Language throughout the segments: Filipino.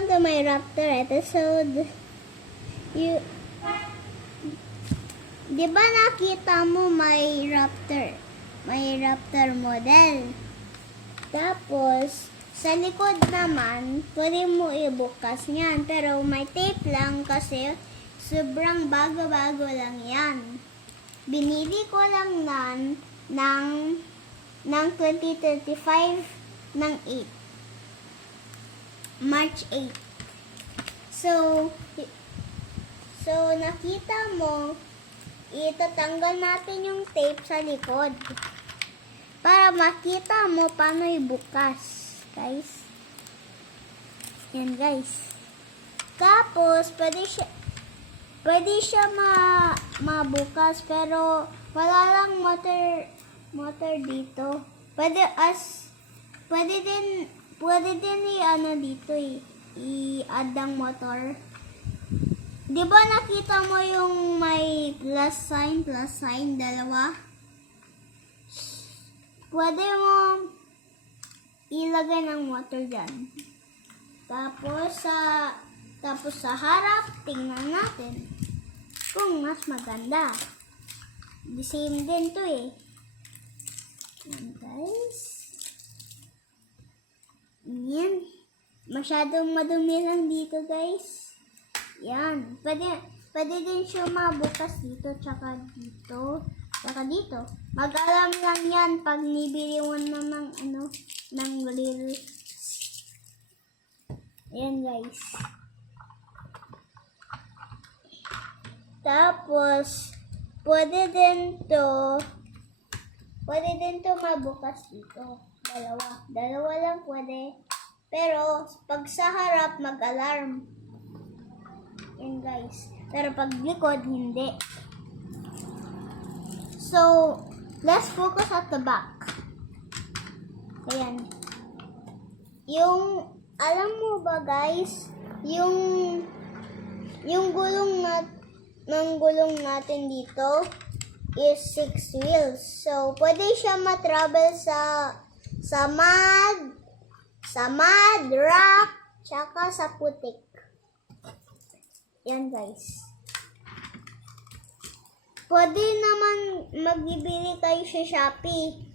welcome to my Raptor episode. Di ba nakita mo may Raptor model? Tapos, sa likod naman, pwede mo ibukas niyan. Pero may tape lang kasi sobrang bago-bago lang yan. Binili ko lang ng 2035 ng 8. March 8. So nakita mo, itatanggal natin yung tape sa likod para makita mo paano ibukas, guys. Yan, guys. Tapos, pwede siya mabukas, pero wala lang motor dito. Pwede din dito i-add ang motor. Di ba nakita mo yung may plus sign, dalawa? Pwede mo ilagay ng motor dyan. Tapos sa harap, tingnan natin kung mas maganda. The same din to eh. Yan, guys. Yan. Masyadong madumi lang dito, guys. Yan. Pwede din siya mabukas dito, tsaka dito, tsaka dito. Mag-alam lang yan pag nibili mo na ng grill. Yan, guys. Tapos, pwede din to mabukas dito. Dalawa lang pwede. Pero, pag sa harap, mag-alarm. Yan, guys. Pero pag likod, hindi. So, let's focus at the back. Ayan. Alam mo ba, guys, yung gulong natin dito is 6 wheels. So, pwede siya ma-travel sa mud, rock, tsaka sa putik. Yan, guys. Pwede naman magbibili tayo sa Shopee.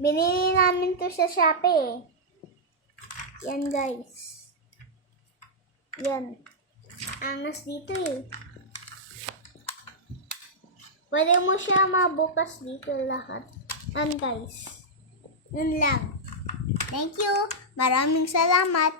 Binili namin to sa Shopee. Yan, guys. Yan. Angas dito eh. Pwede mo siya mabukas dito lahat. Yan, guys. Yun lang. Thank you. Maraming salamat.